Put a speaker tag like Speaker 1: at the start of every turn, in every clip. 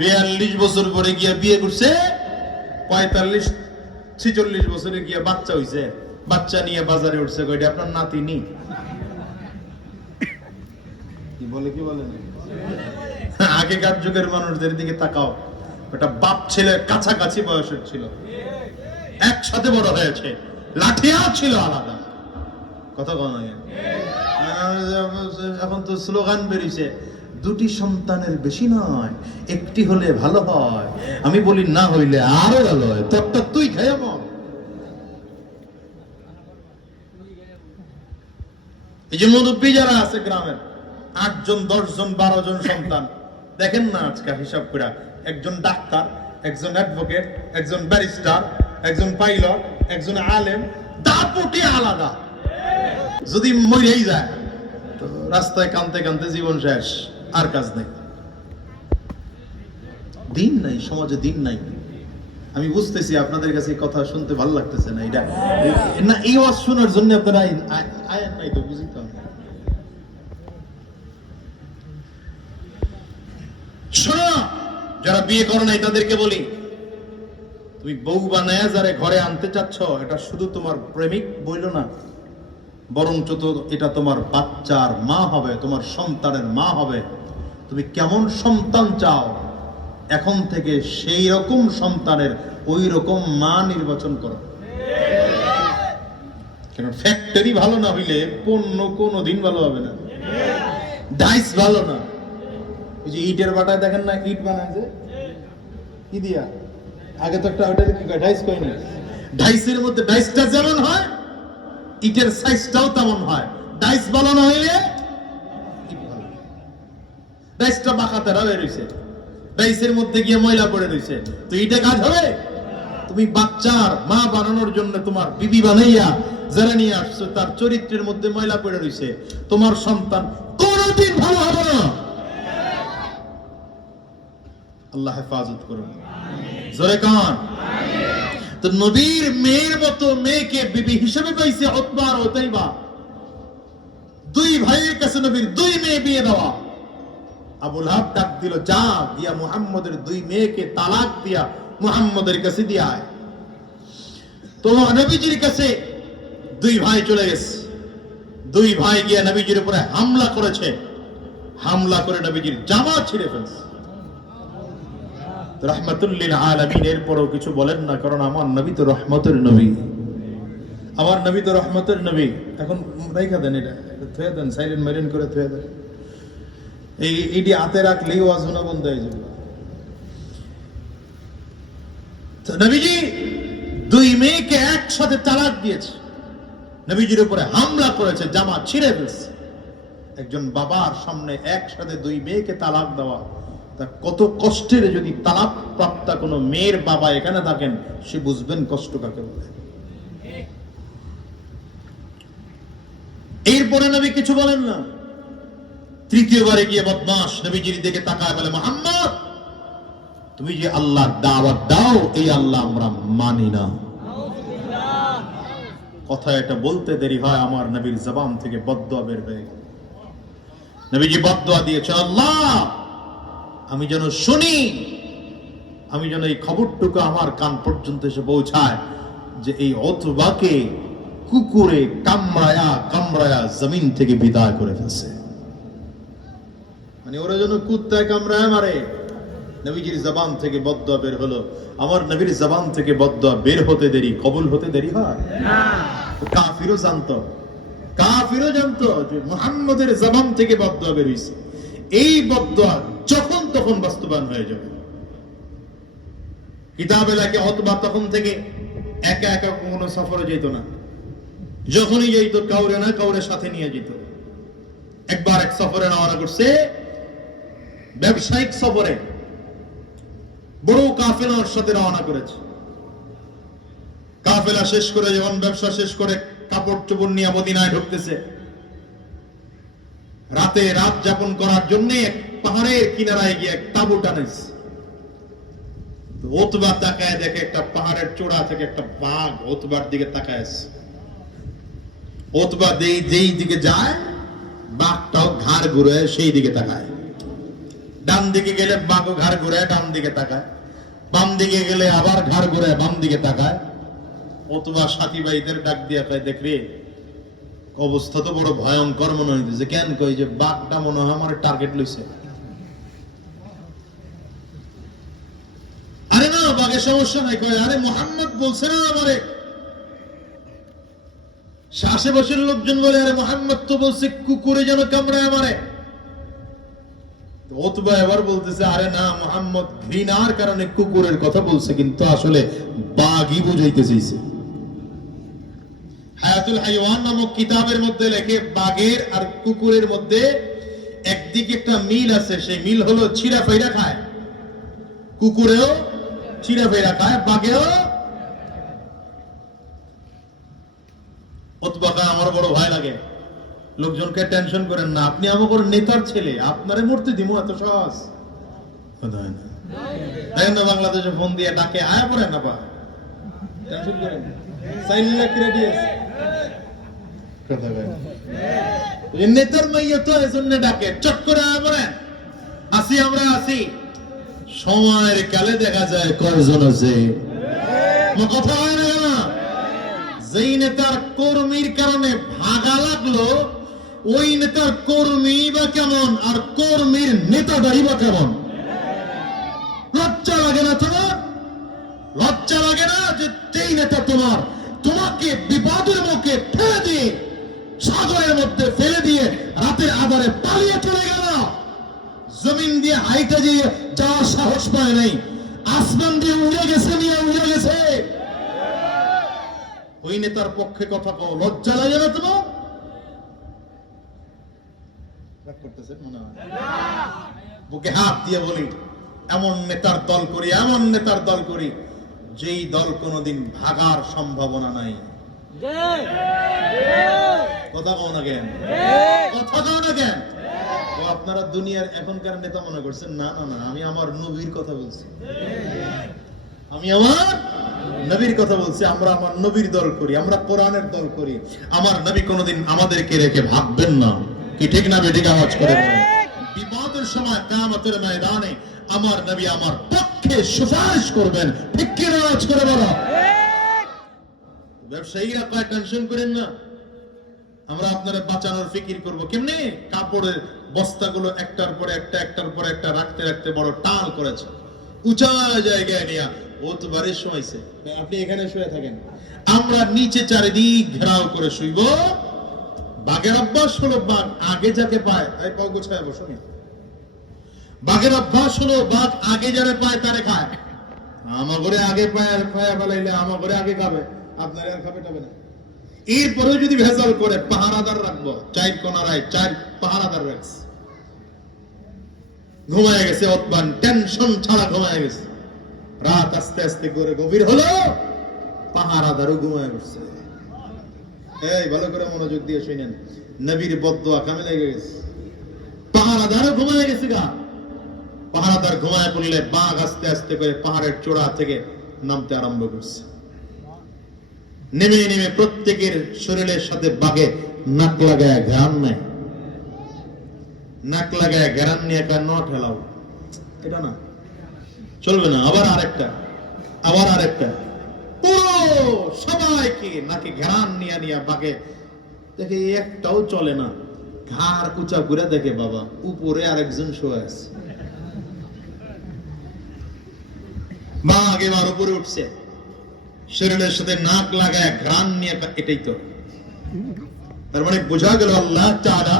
Speaker 1: বিয়াল্লিশ বছর পরে গিয়া বিয়ে করছে পঁয়তাল্লিশ ছিচল্লিশ বছরে গিয়া বাচ্চা হইছে। বাচ্চা নিয়ে বাজারে উঠছে কয়টা আপনার নাতিনি কি বলে কি বলে? আগেকার যুগের মানুষদের দিকে তাকাও। ওটা বাপ ছেলে কাছাকাছি বয়সের ছিল। একসাথে বড় হয়েছে। লাঠিয়া ছিল আলাদা। কথা লাগে এখন তো স্লোগান বেরিয়েছে। দুটি সন্তানের বেশি নয়, একটি হলে ভালো হয়। আমি বলি, না হইলে আরও ভালো হয়। তোরটা তুই খেয়ে এই যে মুরব্বী যারা আছে গ্রামের, আটজন, দশজন বারো জন সন্তান, দেখেন না আজকাল হিসাব করে একজন ডাক্তার, একজন অ্যাডভোকেট, একজন ব্যারিস্টার, একজন পাইলট, একজন আলেম, দাপটি আলাদা। যদি মরেই যায়, তো রাস্তায় কানতে কানতে জীবন শেষ। আর কাজ নেই। দিন নাই, সমাজে দিন নাই। আমি বুঝতেছি আপনাদের কাছে কথা শুনতে ভালো লাগতেছে না, এটা না, এই ওয়াজ শোনার জন্য আপনারা আয়েন নাই তো, বুঝি তো শোনো, যারা বিয়ে করো নাই তাদেরকে বলি, তুমি বউ বা বানায় যারা ঘরে আনতে চাচ্ছ, এটা শুধু তোমার প্রেমিক বইল না, বরঞ্চ তো এটা তোমার বাচ্চার মা হবে, তোমার সন্তানের মা হবে। তুমি কেমন সন্তান চাও? এখন থেকে সেই রকম সন্তানের ওই রকম মা নির্বাচন করো। ফ্যাক্টরি ভালো না হইলে পণ্য কোনো দিন ভালো হবে না। ডাইস ভালো না। এই যে ইটের বাটায় দেখেন না ইট বানাইছে? কি দিয়া? আগে তো একটা ওটা কি কয় ডাইস কয়নি? ডাইসের মধ্যে ডাইসটা যেমন হয়, ইটের সাইজটাও তেমন হয়। ডাইস ভালো না হইলে। ডাইসটা বাঁকাতে রয়ে রয়েছে ডাইসের মধ্যে গিয়ে ময়লা পড়ে রয়েছে তো ইটে কাজ হবে? তুমি বাচ্চার মা বানানোর জন্য তোমার বিবি বানাইয়া যারা নিয়ে আসছো তার চরিত্রের মধ্যে ময়লা পড়ে রয়েছে তোমার সন্তান কোনদিন ভালো হবে না। আল্লাহ হেফাজত করুন। জোরে কান। তো নবীর মেয়ের মতো মেয়েকে বিবি হিসেবে পাইছে অতবার ওতাইবা দুই ভাইয়ের কাছে নবীর দুই মেয়ে বিয়ে দেওয়া। আবুল হাব ডাক দিল, যা, দিয়া মুহাম্মদের দুই মেয়েকে তালাক দিয়া মুহাম্মদের কাছে দিয়া আয়। তো নবীজির কাছে দুই ভাই চলে গেছে। দুই ভাই গিয়া নবীজির উপরে হামলা করেছে। হামলা করে নবীজির জামা ছিঁড়ে ফেলছে। রহমতুল্লিল আলমিন, এরপরও কিছু বলেন না, কারণ আমার নবী তো রহমতের নবী। আমার নবী তো রহমতের নবী। এখন রেখা দেন এটা থুয়ে দেন সাইলেন্ট মাইলেন্ট করে থুয়ে দেন। এই এটি হাতে রাখলেই ওয়াজ বন্ধ হয়ে যাবে। নবীজি দুই মেয়েকে একসাথে তালাক দিয়েছে। নবীজির উপরে হামলা করেছে জামা ছিঁড়ে ফেলছে। একজন বাবার সামনে একসাথে দুই মেয়েকে তালাক দেওয়া, তা কত কষ্টের যদি তালাক প্রাপ্তা কোনো মেয়ের বাবা এখানে থাকেন, সে বুঝবেন কষ্ট কাকে বলে। এরপরে নবী কিছু বলেন না। তৃতীয়বারে গিয়ে বদমাস নবীজির দিকে তাকায় বলে, মোহাম্মদ, তুমি যে আল্লাহর দাওয়াত দাও, এই আল্লাহ আমরা মানি না। কথা এটা বলতে দেরি হয়, আমার নবীর জবান থেকে বদদোয়া বের হয়ে গেল। নবীজি বদদোয়া দিয়েছেন আল্লাহ, আমি যেন শুনি, আমি যেন এই খবরটুকু আমার কান পর্যন্ত এসে পৌঁছায় যে এই অথবাকে কুকুরে কামড়ায়া কামড়ায়া জমিন থেকে বিদায় করে ফেলছে। মানে ওরা যেন কুত্তায় কামড়ায় মারে। নবীজির জবান থেকে বদদোয়া বের হলো। আমার নবীর জবান থেকে বদদোয়া বের হতে দেরি কবুল হতে দেরি হয়? কাফিরও জানতো। কাফিরও জানতো যে মুহাম্মদের জবান থেকে বদদোয়া বের হইছে। এই বদদোয়া যখন তখন বাস্তবায়ন হয়ে যাবে। কিতাব এলাকে অথবা তখন থেকে একা একা কোনো সফরে যেত না। যখনই যেত কাউরে না কাউরে সাথে নিয়ে যেত। একবার এক সফরে রওনা করছে ব্যবসায়িক সফরে বড় কাফেলার সাথে রওনা করেছে। কাফেলা শেষ করে যখন ব্যবসা শেষ করে কাপড় চোপড় নিয়ে মদিনায় ঢুকতেছে। রাতে রাত যাপন করার জন্য এক পাহাড়ের কিনারায় গিয়ে এক তাবু টানেছে। তো ওতবা তাকায় দেখে একটা পাহাড়ের চূড়া থেকে একটা বাঘ ওতবার দিকে তাকায়। ওতবা যেই দিকে যায়, বাঘটাও ঘাড় ঘুরে সেই দিকে তাকায়। ডান দিকে গেলে বাঘও ঘাড় ঘুরে ডান দিকে তাকায়। বাম দিকে গেলে আবার ঘাড় ঘুরে বাম দিকে তাকায়। অথবা সাথী ভাইদের ডাক দিয়া কয় দেখরে অবস্থা তো বড় ভয়ঙ্কর মনে হইতেছে। কেন কই যে বাঘটা মনে হয় আমার টার্গেট লইছে? আরে না, বাঘের সমস্যা নাই। কয়, আরে মোহাম্মদ বলছে না আমারে? আশেপাশের লোকজন বলে, আরে মোহাম্মদ তো বলছে কুকুরে যেন কামড়ায় আমারে। অথবা এবার বলতেছে, আরে না, মোহাম্মদ ঘৃণার কারণে কুকুরের কথা বলছে, কিন্তু আসলে বাঘই বুঝাইতে চাইছে। হায়াতুল হাইওয়ান নামক কিতাবের মধ্যে লেখে, বাঘের আর কুকুরের মধ্যে একদিকে একটা মিল আছে, সেই মিল হলো ছিঁড়া ফেরা খায়। কুকুরেও ছিঁড়া ফেরা খায়, বাঘেও অতবাকা আমার বড় ভয় লাগে। লোকজনকে টেনশন করেন না। আপনি আমাকে নেতার ছেলে আপনারে মূর্তি দিমু এত সহজ। দেখেন না বাংলাদেশে ফোন দিয়ে ডাকে আয়া না পা। টেনশন করেন না। সাইন লাখ রেডি আছে কথা নেতার মাইয়া তো এজন্য ডাকে চট করে আয়া পড়েন। আসি আমরা আসি। সময়ের কালে দেখা যায় কয়জন আছে? কথা হয় না যেই নেতার কর্মীর কারণে ভাগা লাগল ওই নেতার কর্মী বা কেমন আর কর্মীর নেতাটাই বা কেমন? লজ্জা লাগে না তোমার? লজ্জা লাগে না যে যেই নেতা তোমার, তোমাকে বিপদের মুখে ফেলে দিয়ে, সাগরের মধ্যে ফেলে দিয়ে রাতের আধারে পালিয়ে চলে গেল। জমিন দিয়ে হাইটে দিয়ে যাওয়ার সাহস পায় নাই। আসমান দিয়ে উড়ে গেছে, নিয়ে উড়ে গেছে। ওই নেতার পক্ষে কথা কও, লজ্জা লাগে না তোমার? মনে হয়। বুকে হাত দিয়ে বলি, এমন নেতার দল করি, এমন নেতার দল করি, যেই দল কোনোদিন ভাগার সম্ভাবনা নাই। কথা কও না কথা কও না আপনারা দুনিয়ার এখনকার নেতা মনে করছেন, না না না, আমি আমার নবীর কথা বলছি। আমি আমার নবীর কথা বলছি, আমরা আমার নবীর দল করি, আমরা কোরআনের দল করি। আমার নবী কোনোদিন আমাদেরকে রেখে ভাববেন না। কি ঠিক না বেঠিক আওয়াজ করে। বিপদের সময় কিয়ামতের ময়দানে আমার নবী আমার পক্ষে সুপারিশ করবেন। ঠিক কি না আওয়াজ করে বলো? ব্যবসায়ীরা কয় টেনশন করেন না। আমরা আপনারা বাঁচানোর ফিকির করব। কেমনে? কাপড়ের বস্তাগুলো একটার পরে একটা একটার পরে একটা রাখতে রাখতে বড় টাল করেছে। উঁচা জায়গায় নিয়ে ও তো বাড়ির শোয়াইছে আপনি এখানে শুয়ে থাকেন। আমরা নিচে চারিদিক ঘেরাও করে শুইব। বাঘের অভ্যাস হলো বাঘ। আগে যাকে পায়, এই পাও গোছায় বসো নি। বাঘের অভ্যাস হলো বাঘ, আগে যারে পায় তারে খায়। আমার ঘরে আগে পায় আর খায় ফেলাইলে আমার ঘরে আগে খাবে, আপনার আর খাবে টাবে না। এরপরেও যদি ভেজাল করে, পাহারাদার রাখব। চার কোনারায় চার পাহারাদার রাখছে। ঘুমায় গেছে অতবান, টেনশন ছাড়া ঘুমায় গেছে। রাত আস্তে আস্তে করে গভীর হলো, পাহারাদারও ঘুমায় গেছে এই, ভালো করে মনোযোগ দিয়ে শুনেন নবীর কামে লেগে গেছে। ঘুমায় গেছে গা। ঘুমায় পড়লে বাঘ আস্তে আস্তে করে পাহাড়ের চূড়া থেকে নামতে আরম্ভ করছে। নেমে নেমে প্রত্যেকের শরীরের সাথে বাঘে নাক লাগায় ঘ্রাণ নেয়। নাক লাগায় ঘ্রাণ নিয়ে একটা নট হেলাও। এটা না। চলবে না, আবার আরেকটা আবার আরেকটা। পুরো সবাইকে নাকি ঘ্রাণ নিয়ে নিয়ে বাঘে দেখে একটাও চলে না। ঘাড় উঁচা করে দেখে বাবা, উপরে আরেকজন শুয়ে আছে। উপরে উঠছে। শরীরের সাথে নাক লাগায় ঘ্রাণ নিয়ে এটাই তো। তার মানে বোঝা গেল আল্লাহ তাআলা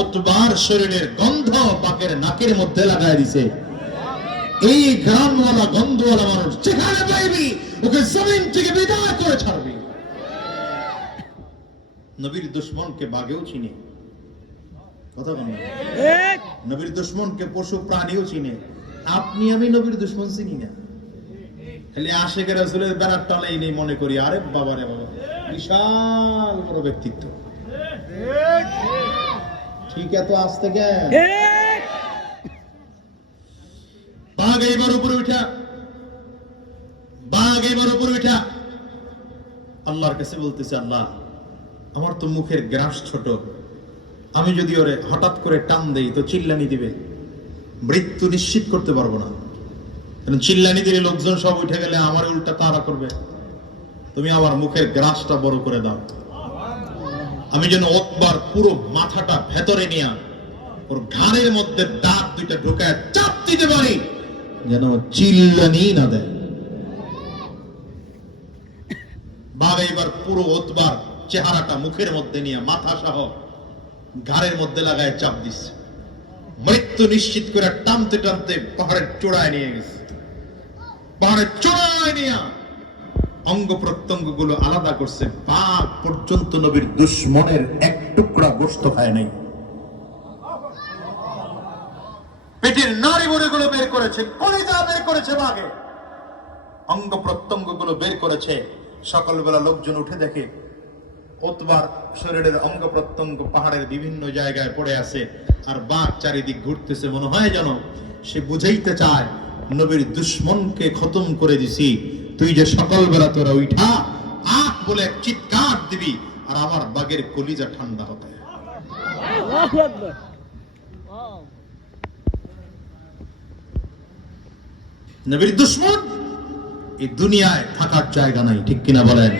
Speaker 1: ওতবার শরীরের গন্ধ বাকের নাকের মধ্যে লাগায় দিছে। এই ঘ্রাণওয়ালা গন্ধওয়ালা মানুষ যেখানে পাইবি ওকে জমিন থেকে বিদায় করে ছাড়বি। নবীর দুশ্মনকে বাঘেও চিনে। কথা বল নবীর দুশ্মনকে পশু প্রাণীও চিনে। আপনি আমি নবীর দুশ্মন চিনি না। খালি আশেকের রাসূলের ব্যানার টালাই নেই মনে করি। আরে বাবা রে বাবা। বিশাল বড় ব্যক্তিত্ব। ঠিক এত আসতে কেন? বাঘ এইবার উপরে উঠা। বাঘ এইবার উপরে উঠা। আল্লাহর কাছে বলতেছে, আল্লাহ, আমার তো মুখের গ্রাস ছোট। আমি যদি ওরে হঠাৎ করে টান দেই, তো চিল্লানি দিবে। মৃত্যু নিশ্চিত করতে পারব না। কারণ চিল্লানি দিলে লোকজন সব উঠে গেলে আমার উল্টা তারা করবে। তুমি আমার মুখের গ্রাসটা বড় করে দাও। আমি যেন একবার পুরো মাথাটা ভেতরে নিয়ে ওর ঘাড়ের মধ্যে দাঁত দুইটা ঢুকায় চাপ দিতে পারি। যেন চিল্লানি না দেয়। বাঘ এবার পুরো ওতবার চেহারাটা মুখের মধ্যে নিয়ে মাথা সহ ঘাড়ের মধ্যে লাগায় চাপ দিচ্ছে। মৃত্যু নিশ্চিত করে টানতে টানতে পাহাড়ের চূড়ায় নিয়ে গেছে। পাহাড়ের চূড়ায় নিয়ে অঙ্গ প্রত্যঙ্গগুলো আলাদা করছে। বাঘ পর্যন্ত নবীর দুশ্মনের এক টুকরা গোস্ত খায় নাই। পেটের নারী গুলো বের করেছে, কলিজা বের করেছে বাঘে। অঙ্গ প্রত্যঙ্গগুলো বের করেছে। সকালবেলা লোকজন উঠে দেখে ওতবার শরীরের অঙ্গ প্রত্যঙ্গ পাহাড়ের বিভিন্ন জায়গায় পড়ে আছে, আর বাঘ চারিদিক ঘুরতেছে। মনে হয় যেন সে বুঝাইতে চায়, নবীর দুশ্মনকে খতম করে দিছি। তুই যে সকালবেলা তোরা উঠা আখ বলে চিৎকার দিবি, আর আমার বাঘের কলিজা ঠান্ডা হবে নবীর দুশ্মন এই দুনিয়ায় থাকার জায়গা নাই ঠিক কিনা বলেন!